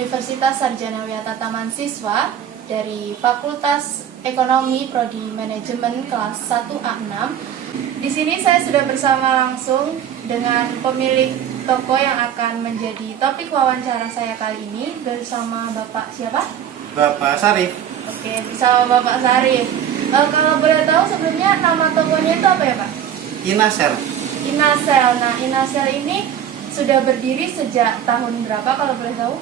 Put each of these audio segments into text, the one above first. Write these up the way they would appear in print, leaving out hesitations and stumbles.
Universitas Sarjana Wiyata Taman Siswa dari Fakultas Ekonomi Prodi Manajemen kelas 1A6. Di sini saya sudah bersama langsung dengan pemilik toko yang akan menjadi topik wawancara saya kali ini bersama Bapak siapa? Bapak Sarif. Oke, bersama Bapak Sarif. Kalau boleh tahu sebelumnya nama tokonya itu apa ya Pak? Inasel. Inasel. Nah, Inasel ini sudah berdiri sejak tahun berapa kalau boleh tahu?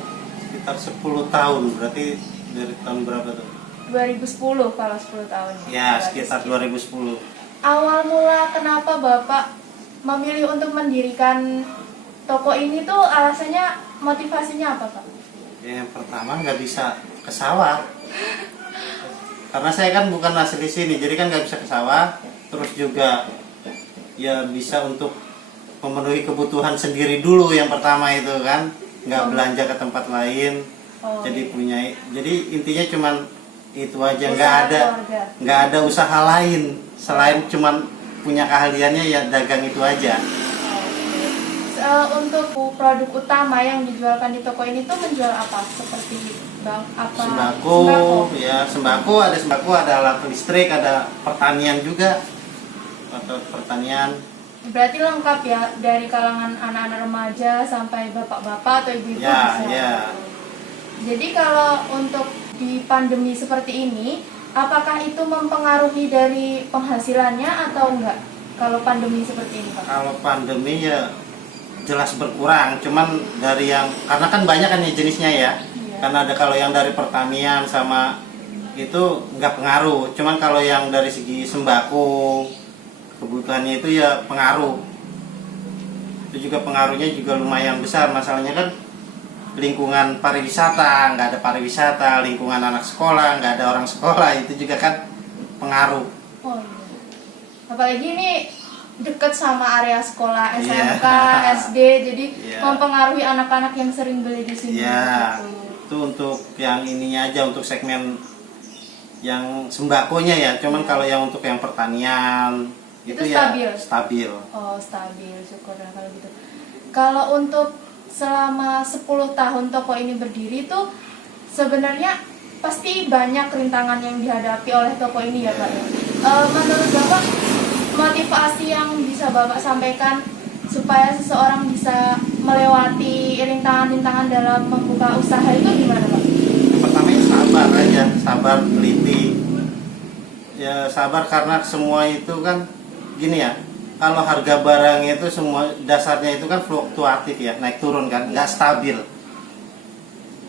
Sekitar 10 tahun, berarti dari tahun berapa tuh? 2010 kalau 10 tahun. Ya, sekitar 2010. Awal mula kenapa Bapak memilih untuk mendirikan toko ini tuh alasannya, motivasinya apa Pak? Ya, yang pertama nggak bisa ke sawah. Karena saya kan bukan asli sini, jadi kan nggak bisa ke sawah. Terus juga ya bisa untuk memenuhi kebutuhan sendiri dulu yang pertama itu kan, nggak belanja ke tempat lain. Jadi punya, jadi intinya cuman itu aja, nggak ada usaha lain selain cuman punya keahliannya ya dagang itu aja. Untuk produk utama yang dijualkan di toko ini tuh menjual apa? Seperti apa? Sembako, ya sembako, ada alat listrik, ada pertanian juga, atau pertanian. Berarti lengkap ya, dari kalangan anak-anak remaja sampai bapak-bapak atau ibu-ibu Ya, bisa. ya. Jadi kalau untuk di pandemi seperti ini, apakah itu mempengaruhi dari penghasilannya atau enggak? Kalau pandemi seperti ini Pak? Kalau pandemi ya jelas berkurang, cuman dari yang, karena kan banyak kan ya jenisnya ya. Iya. Karena ada kalau yang dari pertanian sama itu nggak pengaruh, cuman kalau yang dari segi sembako kebutuhannya itu ya pengaruh. Itu juga pengaruhnya juga lumayan besar. Masalahnya kan lingkungan pariwisata, nggak ada pariwisata, lingkungan anak sekolah, nggak ada orang sekolah, itu juga kan pengaruh. Oh iya. Apalagi ini dekat sama area sekolah SMK, SD, jadi mempengaruhi anak-anak yang sering beli di sini. Ya, gitu. itu untuk yang ininya aja, untuk segmen yang sembakonya ya. Cuman kalau yang untuk yang pertanian itu ya stabil. Oh, stabil, syukurlah kalau gitu. Kalau untuk selama 10 tahun toko ini berdiri tuh sebenarnya pasti banyak rintangan yang dihadapi oleh toko ini ya Pak. Menurut Bapak, motivasi yang bisa Bapak sampaikan supaya seseorang bisa melewati rintangan-rintangan dalam membuka usaha itu gimana Pak? Yang pertama ya sabar aja, sabar, teliti. Ya sabar karena semua itu kan gini ya, kalau harga barang itu semua dasarnya itu kan fluktuatif ya, naik turun kan, nggak stabil.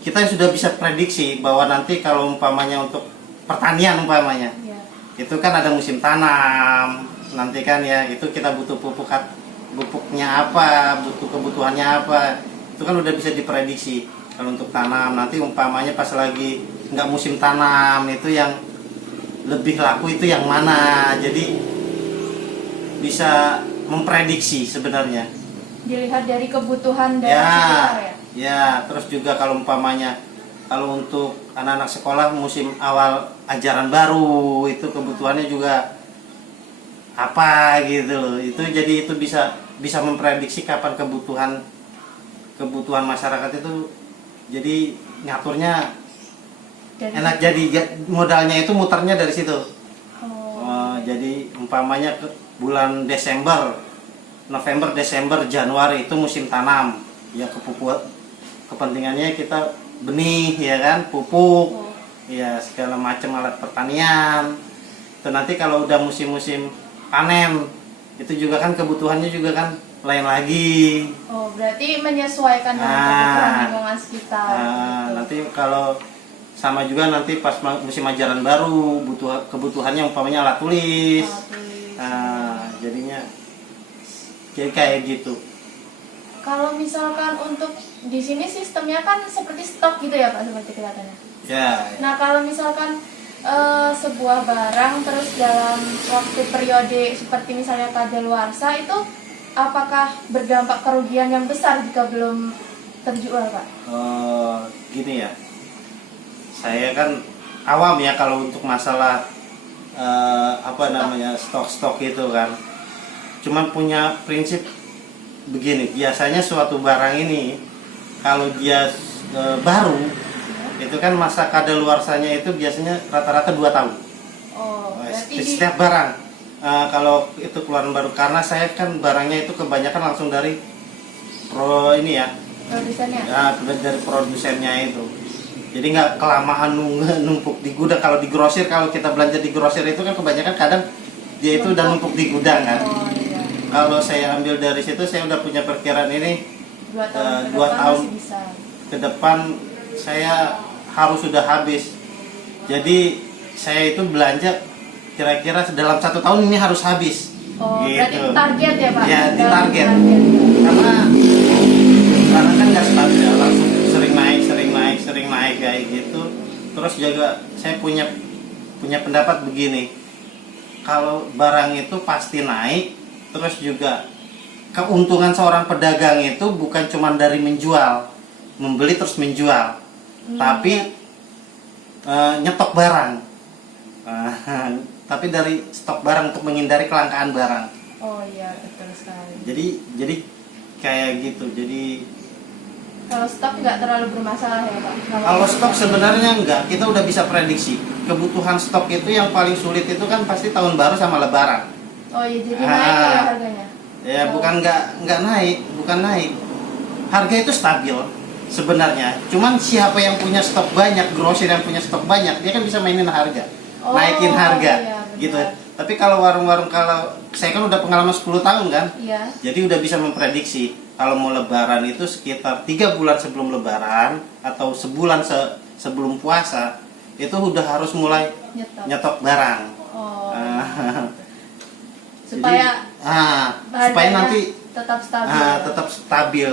Kita sudah bisa prediksi bahwa nanti kalau umpamanya untuk pertanian umpamanya, itu kan ada musim tanam, nanti kan ya itu kita butuh pupuknya apa, butuh kebutuhannya apa, itu kan udah bisa diprediksi. Kalau untuk tanam nanti umpamanya pas lagi nggak musim tanam itu yang lebih laku itu yang mana, jadi bisa memprediksi sebenarnya. Dilihat dari kebutuhan dari sekitar ya. Ya, terus juga kalau umpamanya kalau untuk anak-anak sekolah musim awal ajaran baru itu kebutuhannya juga apa gitu loh. Itu jadi itu bisa memprediksi kapan kebutuhan masyarakat itu, jadi ngaturnya enak, jadi modalnya itu muternya dari situ. Jadi umpamanya bulan Desember, November, Desember, Januari itu musim tanam. Ya kepentingannya kita benih ya kan, pupuk, ya segala macam alat pertanian. Itu nanti kalau udah musim-musim panen, itu juga kan kebutuhannya juga kan lain lagi. Oh, berarti menyesuaikan dengan kebutuhan lingkungan sekitar. Gitu. Nanti kalau sama juga nanti pas musim ajaran baru kebutuhannya umpamanya alat tulis. Jadinya jadi kayak gitu. Kalau misalkan untuk di sini sistemnya kan seperti stok gitu ya Pak, seperti kelihatannya. Ya. Nah kalau misalkan sebuah barang terus dalam waktu periode seperti misalnya kadaluarsa itu apakah berdampak kerugian yang besar jika belum terjual Pak? Gini ya. Saya kan awam ya kalau untuk masalah stok itu kan. Cuman punya prinsip begini, biasanya suatu barang ini kalau dia baru itu kan masa kadaluarsanya itu biasanya rata-rata 2 tahun. Oh, berarti Setiap barang. Kalau itu keluaran baru, karena saya kan barangnya itu kebanyakan langsung dari produsennya. Dari produsennya itu. Jadi nggak kelamaan numpuk di gudang. Kalau di grosir, kalau kita belanja di grosir itu kan kebanyakan kadang dia itu udah numpuk di gudang kan. Oh iya. Kalau saya ambil dari situ, saya udah punya perkiraan ini 2 tahun ke 2 depan tahun masih bisa. ke depan saya harus sudah habis. Jadi saya itu belanja kira-kira dalam 1 tahun ini harus habis. Oh, gitu. berarti target ya Pak? Ya, di Dalam target. Karena kan nggak stabil, langsung sering naik kayak gitu. Terus juga saya punya pendapat begini, kalau barang itu pasti naik, terus juga keuntungan seorang pedagang itu bukan cuma dari membeli terus menjual, tapi nyetok barang. Tapi dari stok barang untuk menghindari kelangkaan barang. Oh iya, betul sekali. Jadi kayak gitu. Jadi Kalau stok nggak terlalu bermasalah ya Pak? kalau stok sebenarnya enggak, kita udah bisa prediksi. Kebutuhan stok itu yang paling sulit itu kan pasti tahun baru sama lebaran. Oh iya, jadi naik ya harganya? Ya, bukan nggak naik, bukan naik. Harga itu stabil sebenarnya. Cuman siapa yang punya stok banyak, grosir yang punya stok banyak, dia kan bisa mainin harga. Oh, Naikin harga iya, gitu. benar. Tapi kalau warung-warung, kalau saya kan udah pengalaman 10 tahun kan. Iya. Jadi udah bisa memprediksi kalau mau lebaran itu sekitar 3 bulan sebelum lebaran atau sebulan sebelum puasa itu udah harus mulai nyetok barang. Oh. Supaya Supaya nanti tetap stabil. tetap stabil.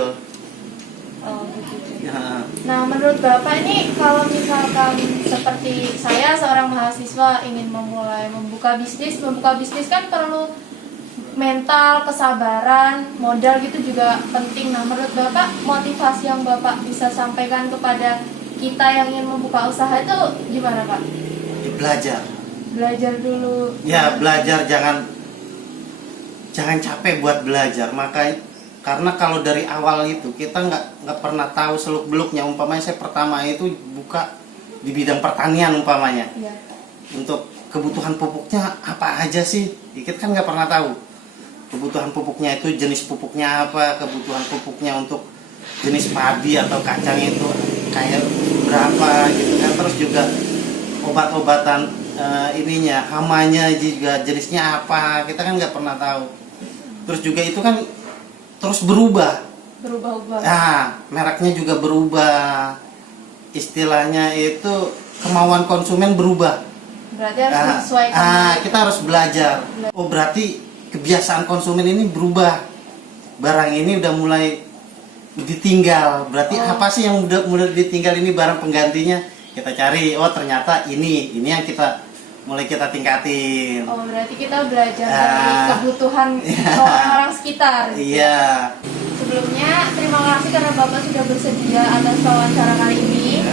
Oh, begitu. Ya. Nah, menurut Bapak ini kalau misalkan seperti saya seorang mahasiswa ingin membuka bisnis kan perlu mental, kesabaran, modal gitu juga penting. Nah, menurut Bapak motivasi yang Bapak bisa sampaikan kepada kita yang ingin membuka usaha itu gimana, Pak? Belajar. Belajar dulu. Ya, belajar, jangan capek buat belajar. Karena kalau dari awal itu kita nggak pernah tahu seluk beluknya. Umpamanya saya pertama itu buka di bidang pertanian umpamanya. Iya. Untuk kebutuhan pupuknya apa aja sih? Kita kan nggak pernah tahu. Kebutuhan pupuknya itu jenis pupuknya apa, kebutuhan pupuknya untuk jenis padi atau kacang itu kayak berapa gitu kan. Terus juga obat-obatan hamanya juga jenisnya apa, kita kan nggak pernah tahu. Terus juga itu kan terus berubah-ubah. Mereknya juga berubah. Istilahnya itu kemauan konsumen berubah. Berarti harus menyesuaikan. Kita harus belajar. Oh, berarti kebiasaan konsumen ini berubah. Barang ini udah mulai ditinggal. Berarti apa sih yang udah mulai ditinggal ini, barang penggantinya? Kita cari, oh ternyata ini yang mulai kita tingkatin. Oh, berarti kita belajar dari kebutuhan orang-orang sekitar. Iya. Sebelumnya, terima kasih karena Bapak sudah bersedia atas wawancara kali ini.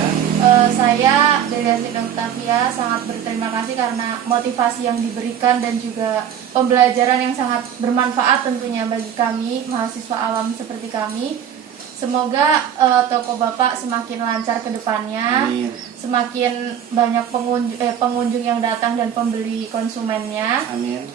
Saya dari Yasin Octavia sangat berterima kasih karena motivasi yang diberikan dan juga pembelajaran yang sangat bermanfaat tentunya bagi kami, mahasiswa awam seperti kami. Semoga toko Bapak semakin lancar ke depannya. Amin. Semakin banyak pengunjung yang datang dan pembeli konsumennya. Amin.